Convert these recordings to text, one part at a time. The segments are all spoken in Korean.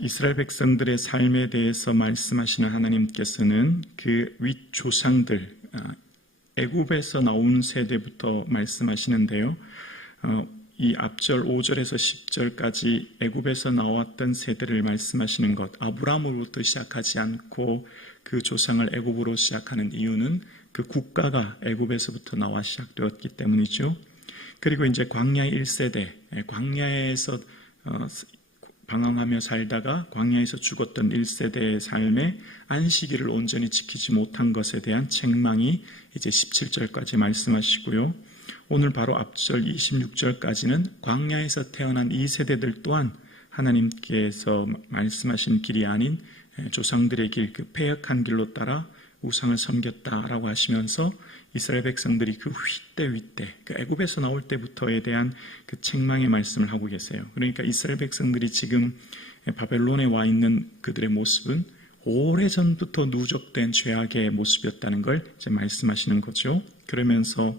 이스라엘 백성들의 삶에 대해서 말씀하시는 하나님께서는 그 윗조상들, 애굽에서 나온 세대부터 말씀하시는데요. 이 앞절 5절에서 10절까지 애굽에서 나왔던 세대를 말씀하시는 것, 아브라함으로부터 시작하지 않고 그 조상을 애굽으로 시작하는 이유는 그 국가가 애굽에서부터 나와 시작되었기 때문이죠. 그리고 이제 광야 1세대, 광야에서 방황하며 살다가 광야에서 죽었던 1세대의 삶에 안식일을 온전히 지키지 못한 것에 대한 책망이 이제 17절까지 말씀하시고요. 오늘 바로 앞절 26절까지는 광야에서 태어난 이 세대들 또한 하나님께서 말씀하신 길이 아닌 조상들의 길, 그 패역한 길로 따라 우상을 섬겼다라고 하시면서 이스라엘 백성들이 그 윗대, 그 애굽에서 나올 때부터에 대한 그 책망의 말씀을 하고 계세요. 그러니까 이스라엘 백성들이 지금 바벨론에 와 있는 그들의 모습은 오래전부터 누적된 죄악의 모습이었다는 걸 이제 말씀하시는 거죠. 그러면서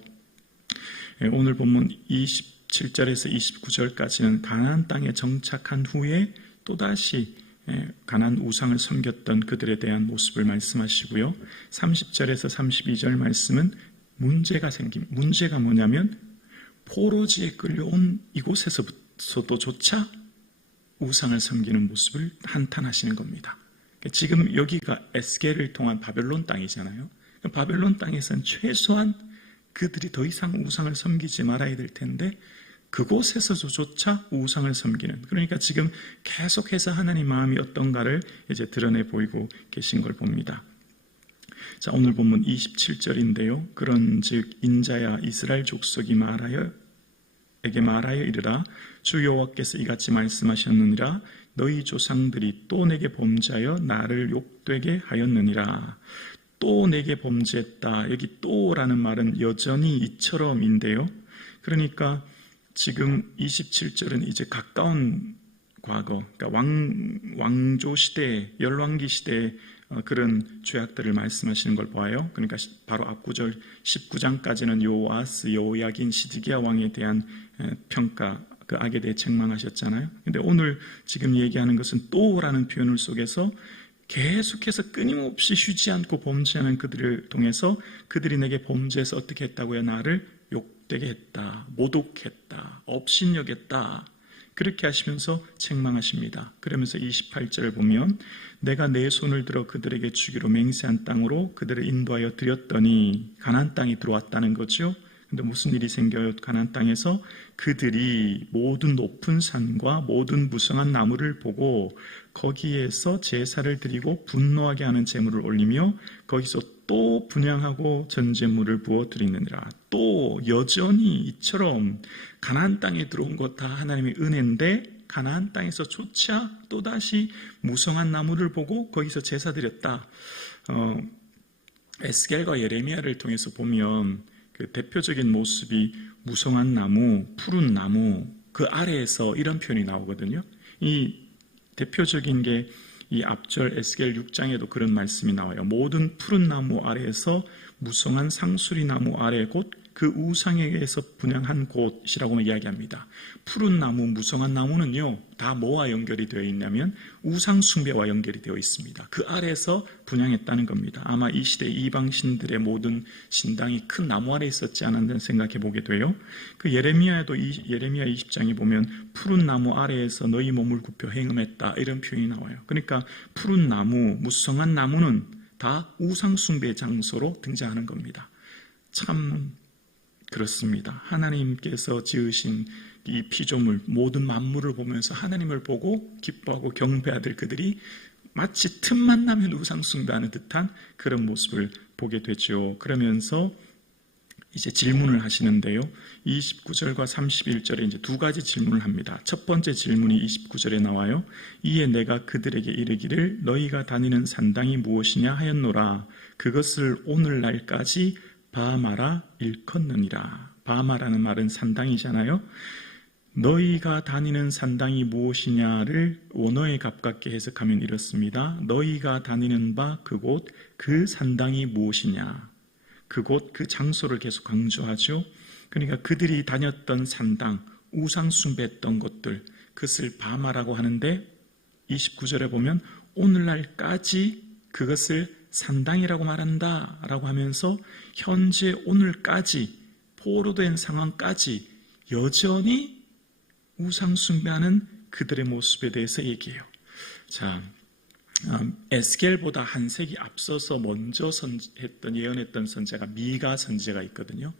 오늘 본문 27절에서 29절까지는 가나안 땅에 정착한 후에 또다시 가나안 우상을 섬겼던 그들에 대한 모습을 말씀하시고요. 30절에서 32절 말씀은 문제가 뭐냐면 포로지에 끌려온 이곳에서부터조차 우상을 섬기는 모습을 한탄하시는 겁니다. 지금 여기가 에스겔을 통한 바벨론 땅이잖아요. 바벨론 땅에서는 최소한 그들이 더 이상 우상을 섬기지 말아야 될 텐데 그곳에서조차 우상을 섬기는, 그러니까 지금 계속해서 하나님 마음이 어떤가를 이제 드러내 보이고 계신 걸 봅니다. 자, 오늘 본문 27절인데요. 그런즉 인자야 이스라엘 족속이 말하여 이르라 주 여호와께서 이같이 말씀하셨느니라 너희 조상들이 또 내게 범죄하여 나를 욕되게 하였느니라. 또 내게 범죄했다. 여기 또라는 말은 여전히 이처럼인데요. 그러니까 지금 27절은 이제 가까운 과거, 그러니까 왕조 시대, 열왕기 시대의 그런 죄악들을 말씀하시는 걸 보아요. 그러니까 바로 앞구절 19장까지는 요아스, 여호야긴, 시드기야 왕에 대한 평가, 그 악에 대해 책망하셨잖아요. 근데 오늘 지금 얘기하는 것은 또라는 표현을 속에서 계속해서 끊임없이 쉬지 않고 범죄하는 그들을 통해서 그들이 내게 범죄해서 어떻게 했다고요? 나를 욕되게 했다, 모독했다, 업신여겼다, 그렇게 하시면서 책망하십니다. 그러면서 28절을 보면 내가 내 손을 들어 그들에게 주기로 맹세한 땅으로 그들을 인도하여 드렸더니 가나안 땅이 들어왔다는 거죠. 근데 무슨 일이 생겨요? 가나안 땅에서 그들이 모든 높은 산과 모든 무성한 나무를 보고 거기에서 제사를 드리고 분노하게 하는 제물을 올리며 거기서 또 분향하고 전제물을 부어 드리느니라. 또 여전히 이처럼 가나안 땅에 들어온 것 다 하나님의 은혜인데 가나안 땅에서조차 또다시 무성한 나무를 보고 거기서 제사 드렸다. 에스겔과 예레미야를 통해서 보면 그 대표적인 모습이 무성한 나무, 푸른 나무, 그 아래에서 이런 표현이 나오거든요. 이 대표적인 게 이 앞절 에스겔 6장에도 그런 말씀이 나와요. 모든 푸른 나무 아래에서 무성한 상수리 나무 아래 곧 그 우상에게서 분향한 곳이라고 이야기합니다. 푸른 나무, 무성한 나무는요, 다 뭐와 연결이 되어 있냐면 우상 숭배와 연결이 되어 있습니다. 그 아래에서 분향했다는 겁니다. 아마 이 시대 이방신들의 모든 신당이 큰 나무 아래 있었지 않았나 생각해 보게 돼요. 그 예레미야에도 예레미야 20장에 보면 푸른 나무 아래에서 너희 몸을 굽혀 행음했다, 이런 표현이 나와요. 그러니까 푸른 나무, 무성한 나무는 다 우상 숭배 장소로 등장하는 겁니다. 참 그렇습니다. 하나님께서 지으신 이 피조물, 모든 만물을 보면서 하나님을 보고 기뻐하고 경배하들 그들이 마치 틈만 나면 우상 숭배하는 듯한 그런 모습을 보게 되죠. 그러면서 이제 질문을 하시는데요. 29절과 31절에 이제 두 가지 질문을 합니다. 첫 번째 질문이 29절에 나와요. 이에 내가 그들에게 이르기를 너희가 다니는 산당이 무엇이냐 하였노라. 그것을 오늘날까지 바마라 일컫느니라. 바마라는 말은 산당이잖아요. 너희가 다니는 산당이 무엇이냐를 원어에 가깝게 해석하면 이렇습니다. 너희가 다니는 바 그곳, 그 산당이 무엇이냐. 그곳, 그 장소를 계속 강조하죠. 그러니까 그들이 다녔던 산당, 우상 숭배했던 곳들, 그것을 바마라고 하는데 29절에 보면 오늘날까지 그것을 산당이라고 말한다 라고 하면서 현재 오늘까지 포로된 상황까지 여전히 우상 숭배하는 그들의 모습에 대해서 얘기해요. 자, 에스겔보다 한 세기 앞서서 먼저 예언했던 선지자가 미가 선지자가 있거든요.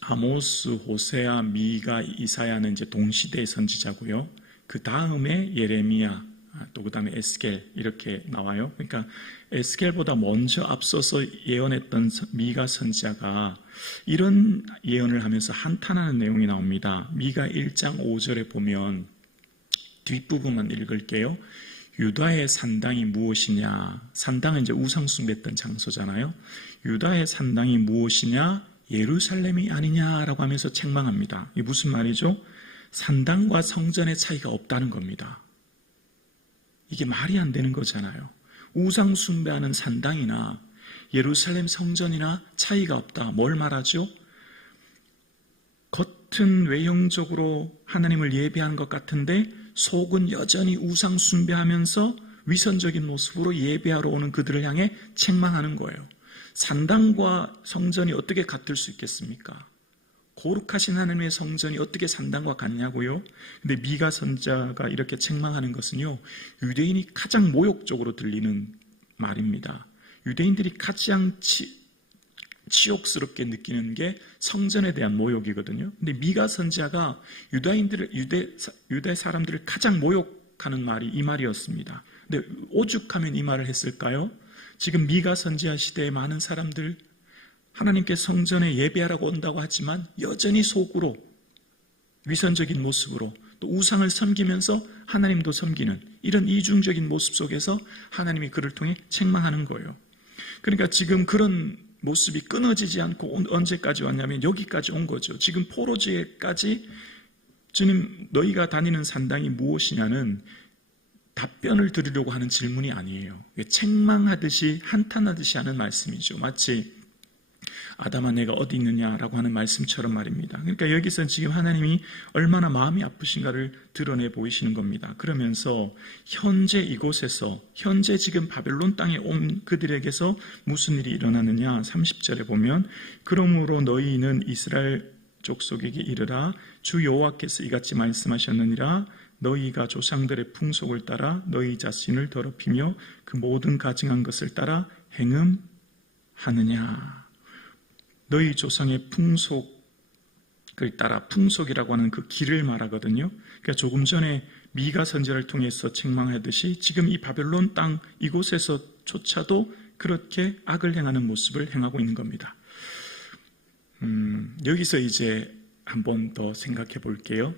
아모스, 호세아, 미가, 이사야는 이제 동시대의 선지자고요. 그 다음에 예레미야, 또 그 다음에 에스겔 이렇게 나와요. 그러니까 에스겔보다 먼저 앞서서 예언했던 미가 선지자가 이런 예언을 하면서 한탄하는 내용이 나옵니다. 미가 1장 5절에 보면 뒷부분만 읽을게요. 유다의 산당이 무엇이냐? 산당은 이제 우상 숭배했던 장소잖아요. 유다의 산당이 무엇이냐? 예루살렘이 아니냐라고 하면서 책망합니다. 이게 무슨 말이죠? 산당과 성전의 차이가 없다는 겁니다. 이게 말이 안 되는 거잖아요. 우상 숭배하는 산당이나 예루살렘 성전이나 차이가 없다. 뭘 말하죠? 겉은 외형적으로 하나님을 예배하는 것 같은데 속은 여전히 우상 숭배하면서 위선적인 모습으로 예배하러 오는 그들을 향해 책망하는 거예요. 산당과 성전이 어떻게 같을 수 있겠습니까? 거룩하신 하나님의 성전이 어떻게 산당과 같냐고요? 근데 미가 선지자가 이렇게 책망하는 것은요, 유대인이 가장 모욕적으로 들리는 말입니다. 유대인들이 가장 치욕스럽게 느끼는 게 성전에 대한 모욕이거든요. 근데 미가 선지자가 유대 사람들을 가장 모욕하는 말이 이 말이었습니다. 근데 오죽하면 이 말을 했을까요? 지금 미가 선지자 시대의 많은 사람들 하나님께 성전에 예배하라고 온다고 하지만 여전히 속으로 위선적인 모습으로 또 우상을 섬기면서 하나님도 섬기는 이런 이중적인 모습 속에서 하나님이 그를 통해 책망하는 거예요. 그러니까 지금 그런 모습이 끊어지지 않고 언제까지 왔냐면 여기까지 온 거죠. 지금 포로지에까지 주님 너희가 다니는 산당이 무엇이냐는 답변을 드리려고 하는 질문이 아니에요. 책망하듯이 한탄하듯이 하는 말씀이죠. 마치 아담아 내가 어디 있느냐라고 하는 말씀처럼 말입니다. 그러니까 여기서 지금 하나님이 얼마나 마음이 아프신가를 드러내 보이시는 겁니다. 그러면서 현재 이곳에서 현재 지금 바벨론 땅에 온 그들에게서 무슨 일이 일어나느냐 30절에 보면 그러므로 너희는 이스라엘 족속에게 이르라 주 여호와께서 이같이 말씀하셨느니라 너희가 조상들의 풍속을 따라 너희 자신을 더럽히며 그 모든 가증한 것을 따라 행음하느냐. 너희 조상의 풍속을 따라 풍속이라고 하는 그 길을 말하거든요. 그러니까 조금 전에 미가 선지자를 통해서 책망하듯이 지금 이 바벨론 땅 이곳에서조차도 그렇게 악을 행하는 모습을 행하고 있는 겁니다. 여기서 이제 한 번 더 생각해 볼게요.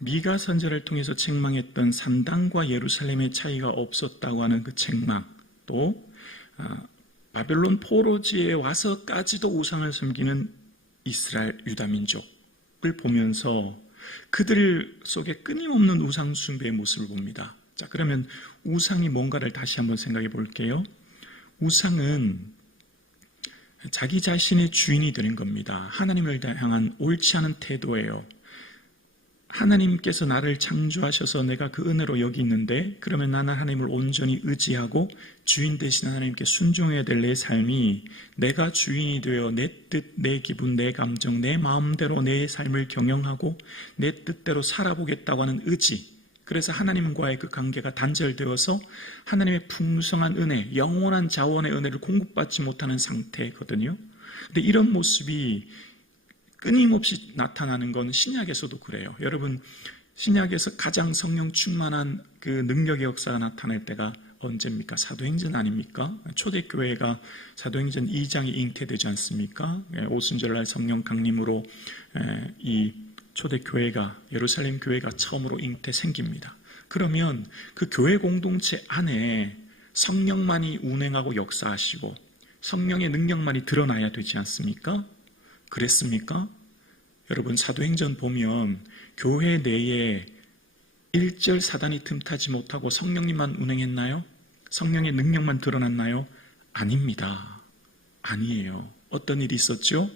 미가 선지자를 통해서 책망했던 산당과 예루살렘의 차이가 없었다고 하는 그 책망 또 바벨론 포로지에 와서까지도 우상을 섬기는 이스라엘 유다 민족을 보면서 그들 속에 끊임없는 우상 숭배의 모습을 봅니다. 자, 그러면 우상이 뭔가를 다시 한번 생각해 볼게요. 우상은 자기 자신의 주인이 되는 겁니다. 하나님을 향한 옳지 않은 태도예요. 하나님께서 나를 창조하셔서 내가 그 은혜로 여기 있는데 그러면 나는 하나님을 온전히 의지하고 주인 되신 하나님께 순종해야 될 내 삶이 내가 주인이 되어 내 뜻, 내 기분, 내 감정, 내 마음대로 내 삶을 경영하고 내 뜻대로 살아보겠다고 하는 의지 그래서 하나님과의 그 관계가 단절되어서 하나님의 풍성한 은혜, 영원한 자원의 은혜를 공급받지 못하는 상태거든요. 근데 이런 모습이 끊임없이 나타나는 건 신약에서도 그래요. 여러분 신약에서 가장 성령 충만한 그 능력의 역사가 나타날 때가 언제입니까? 사도행전 아닙니까? 초대교회가 사도행전 2장이 잉태되지 않습니까? 오순절날 성령 강림으로 이 초대교회가 예루살렘 교회가 처음으로 잉태 생깁니다. 그러면 그 교회 공동체 안에 성령만이 운행하고 역사하시고 성령의 능력만이 드러나야 되지 않습니까? 그랬습니까? 여러분 사도행전 보면 교회 내에 일절 사단이 틈타지 못하고 성령님만 운행했나요? 성령의 능력만 드러났나요? 아닙니다. 아니에요. 어떤 일이 있었죠?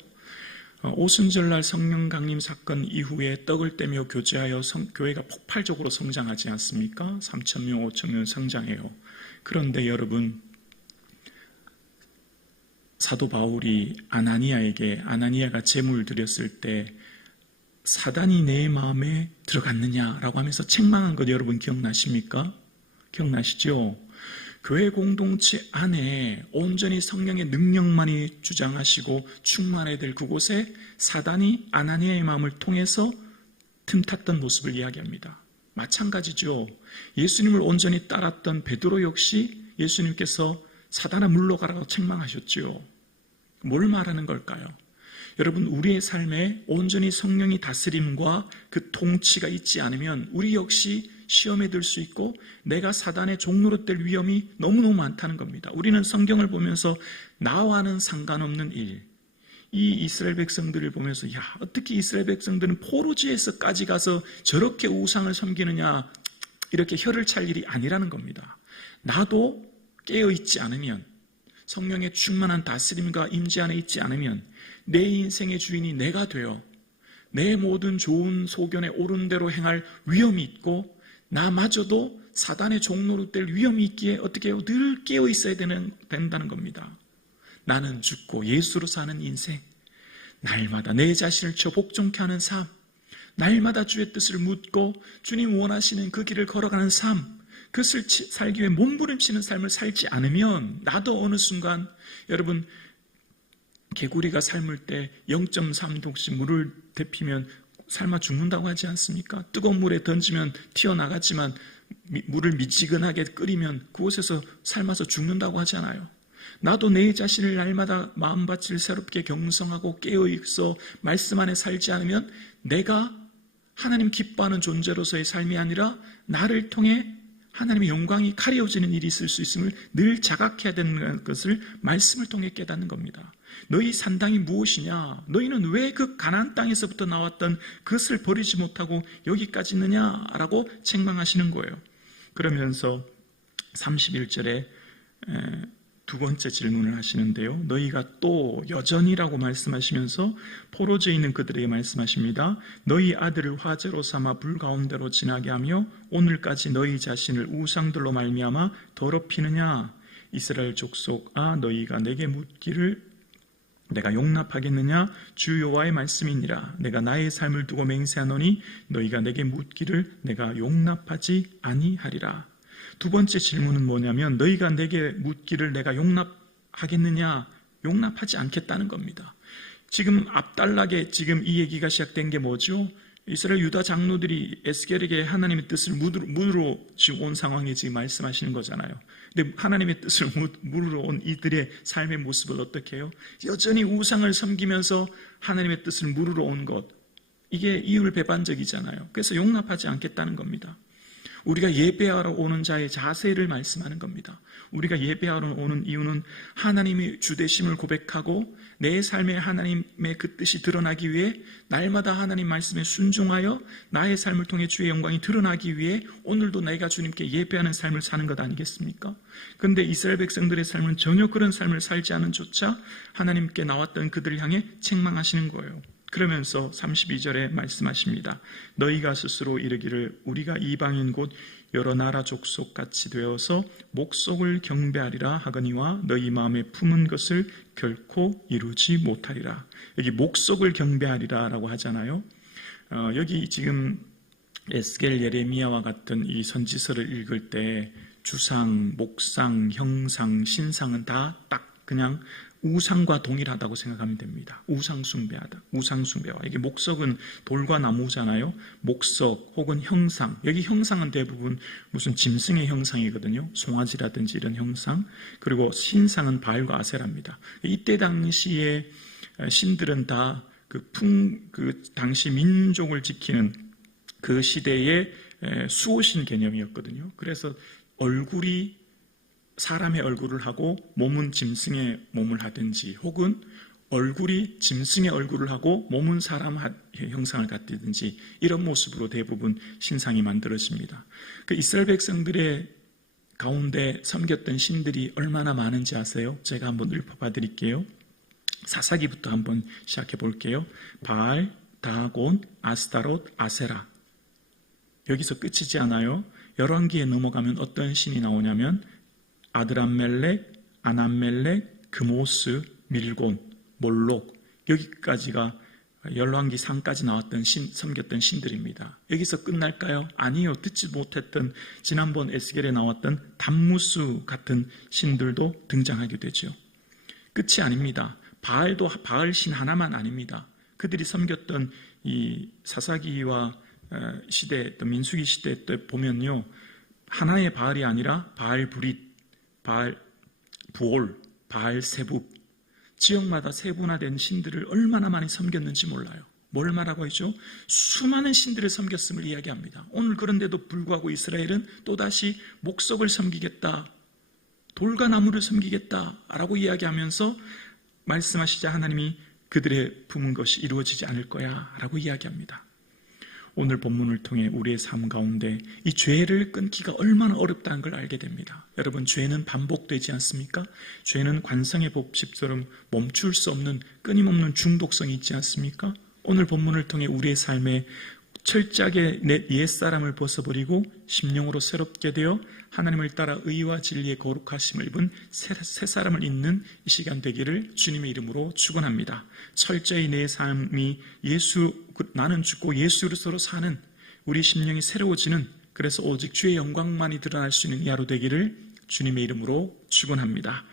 오순절날 성령 강림 사건 이후에 떡을 떼며 교제하여 교회가 폭발적으로 성장하지 않습니까? 3,000명, 5,000명 성장해요. 그런데 여러분, 사도 바울이 아나니아가 제물을 드렸을 때 사단이 내 마음에 들어갔느냐라고 하면서 책망한 것 여러분 기억나십니까? 기억나시죠? 교회 공동체 안에 온전히 성령의 능력만이 주장하시고 충만해야 될 그곳에 사단이 아나니아의 마음을 통해서 틈탔던 모습을 이야기합니다. 마찬가지죠. 예수님을 온전히 따랐던 베드로 역시 예수님께서 사단아 물러가라고 책망하셨죠. 뭘 말하는 걸까요? 여러분, 우리의 삶에 온전히 성령이 다스림과 그 통치가 있지 않으면 우리 역시 시험에 들 수 있고 내가 사단의 종로로 될 위험이 너무너무 많다는 겁니다. 우리는 성경을 보면서 나와는 상관없는 일, 이 이스라엘 백성들을 보면서 어떻게 이스라엘 백성들은 포로지에서까지 가서 저렇게 우상을 섬기느냐, 이렇게 혀를 찰 일이 아니라는 겁니다. 나도 깨어있지 않으면, 성령의 충만한 다스림과 임재 안에 있지 않으면 내 인생의 주인이 내가 되어 내 모든 좋은 소견에 옳은 대로 행할 위험이 있고 나마저도 사단의 종로로 될 위험이 있기에 어떻게 해요? 늘 깨어 있어야 된다는 겁니다. 나는 죽고 예수로 사는 인생, 날마다 내 자신을 쳐 복종케 하는 삶, 날마다 주의 뜻을 묻고 주님 원하시는 그 길을 걸어가는 삶, 그것을 살기 위해 몸부림치는 삶을 살지 않으면 나도 어느 순간, 여러분, 개구리가 삶을 때 0.3도씩 물을 데피면 삶아 죽는다고 하지 않습니까? 뜨거운 물에 던지면 튀어나가지만 물을 미지근하게 끓이면 그곳에서 삶아서 죽는다고 하잖아요. 나도 내 자신을 날마다 마음밭을 새롭게 경성하고 깨어있어 말씀 안에 살지 않으면 내가 하나님 기뻐하는 존재로서의 삶이 아니라 나를 통해 하나님의 영광이 가려지는 일이 있을 수 있음을 늘 자각해야 되는 것을 말씀을 통해 깨닫는 겁니다. 너희 산당이 무엇이냐? 너희는 왜 그 가나안 땅에서부터 나왔던 그것을 버리지 못하고 여기까지 있느냐라고 책망하시는 거예요. 그러면서 31절에 두 번째 질문을 하시는데요. 너희가 또 여전히라고 말씀하시면서 포로지에 있는 그들에게 말씀하십니다. 너희 아들을 화제로 삼아 불 가운데로 지나게 하며 오늘까지 너희 자신을 우상들로 말미암아 더럽히느냐? 이스라엘 족속아, 너희가 내게 묻기를 내가 용납하겠느냐? 주 여호와의 말씀이니라. 내가 나의 삶을 두고 맹세하노니 너희가 내게 묻기를 내가 용납하지 아니하리라. 두 번째 질문은 뭐냐면 너희가 내게 묻기를 내가 용납하겠느냐? 용납하지 않겠다는 겁니다. 지금 앞달락에 지금 이 얘기가 시작된 게 뭐죠? 이스라엘 유다 장로들이 에스겔에게 하나님의 뜻을 물으러 지금 온 상황에 지금 말씀하시는 거잖아요. 근데 하나님의 뜻을 물으러 온 이들의 삶의 모습을 어떻게 해요? 여전히 우상을 섬기면서 하나님의 뜻을 물으러 온 것, 이게 이율배반적이잖아요. 그래서 용납하지 않겠다는 겁니다. 우리가 예배하러 오는 자의 자세를 말씀하는 겁니다. 우리가 예배하러 오는 이유는 하나님의 주되심을 고백하고 내 삶에 하나님의 그 뜻이 드러나기 위해 날마다 하나님 말씀에 순종하여 나의 삶을 통해 주의 영광이 드러나기 위해 오늘도 내가 주님께 예배하는 삶을 사는 것 아니겠습니까? 그런데 이스라엘 백성들의 삶은 전혀 그런 삶을 살지 않은 조차 하나님께 나왔던 그들을 향해 책망하시는 거예요. 그러면서 32절에 말씀하십니다. 너희가 스스로 이르기를 우리가 이방인 곧 여러 나라 족속같이 되어서 목속을 경배하리라 하거니와 너희 마음에 품은 것을 결코 이루지 못하리라. 여기 목속을 경배하리라 라고 하잖아요. 여기 지금 에스겔, 예레미야와 같은 이 선지서를 읽을 때 주상, 목상, 형상, 신상은 다 딱 그냥 우상과 동일하다고 생각하면 됩니다. 우상 숭배와. 이게 목석은 돌과 나무잖아요. 목석 혹은 형상. 여기 형상은 대부분 무슨 짐승의 형상이거든요. 송아지라든지 이런 형상. 그리고 신상은 바알과 아세라입니다. 이때 당시에 신들은 다 그 당시 민족을 지키는 그 시대의 수호신 개념이었거든요. 그래서 얼굴이 사람의 얼굴을 하고 몸은 짐승의 몸을 하든지 혹은 얼굴이 짐승의 얼굴을 하고 몸은 사람 형상을 갖든지 이런 모습으로 대부분 신상이 만들어집니다. 그 이스라엘 백성들의 가운데 섬겼던 신들이 얼마나 많은지 아세요? 제가 한번 읊어봐 드릴게요. 사사기부터 한번 시작해 볼게요. 바알, 다곤, 아스타롯, 아세라. 여기서 끝이지 않아요. 열왕기에 넘어가면 어떤 신이 나오냐면 아드람멜렉, 아남멜렉, 그모스, 밀곤, 몰록, 여기까지가 열왕기 상까지 나왔던 섬겼던 신들입니다. 여기서 끝날까요? 아니요. 듣지 못했던 지난번 에스겔에 나왔던 담무스 같은 신들도 등장하게 되죠. 끝이 아닙니다. 바알도 바알 신 하나만 아닙니다. 그들이 섬겼던 이 사사기와 시대, 또 민수기 시대 때 보면요, 하나의 바알이 아니라 바알 브릿, 바알 부올, 바알 세북, 지역마다 세분화된 신들을 얼마나 많이 섬겼는지 몰라요. 뭘 말하고 있죠? 수많은 신들을 섬겼음을 이야기합니다. 오늘 그런데도 불구하고 이스라엘은 또다시 목석을 섬기겠다, 돌과 나무를 섬기겠다라고 이야기하면서 말씀하시자 하나님이 그들의 품은 것이 이루어지지 않을 거야 라고 이야기합니다. 오늘 본문을 통해 우리의 삶 가운데 이 죄를 끊기가 얼마나 어렵다는 걸 알게 됩니다. 여러분, 죄는 반복되지 않습니까? 죄는 관상의 법칙처럼 멈출 수 없는 끊임없는 중독성이 있지 않습니까? 오늘 본문을 통해 우리의 삶에 철저하게 내 옛사람을 벗어버리고 심령으로 새롭게 되어 하나님을 따라 의와 진리의 거룩하심을 입은 새 사람을 잇는 이 시간 되기를 주님의 이름으로 축원합니다. 철저히 내 삶이 나는 죽고 예수 그리스도로 사는 우리 심령이 새로워지는, 그래서 오직 주의 영광만이 드러날 수 있는 이 하루 되기를 주님의 이름으로 축원합니다.